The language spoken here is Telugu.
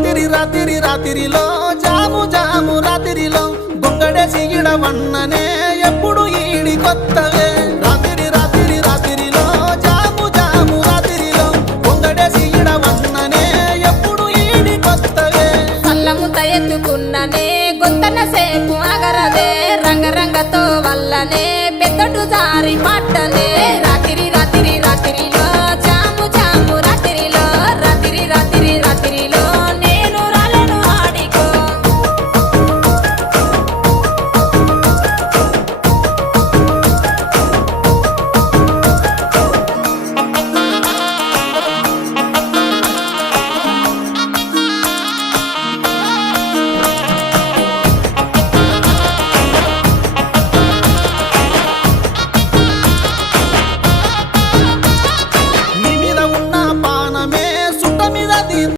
రాత్రిలో జాము జాము రాత్రిలో గొంగడేసి ఇడవన్ననే ఎప్పుడు ఈడి కొత్తవే రాత్రిలో జాము జాము రాత్రిలో గొంగడేసి ఇడవన్ననే ఎప్పుడు ఈడి కొత్తవే సల్లముత ఎత్తుకున్ననే గొంతన సేపు అగరదే రంగరంగతో వల్లనే పెద్దటు జారి పట్ట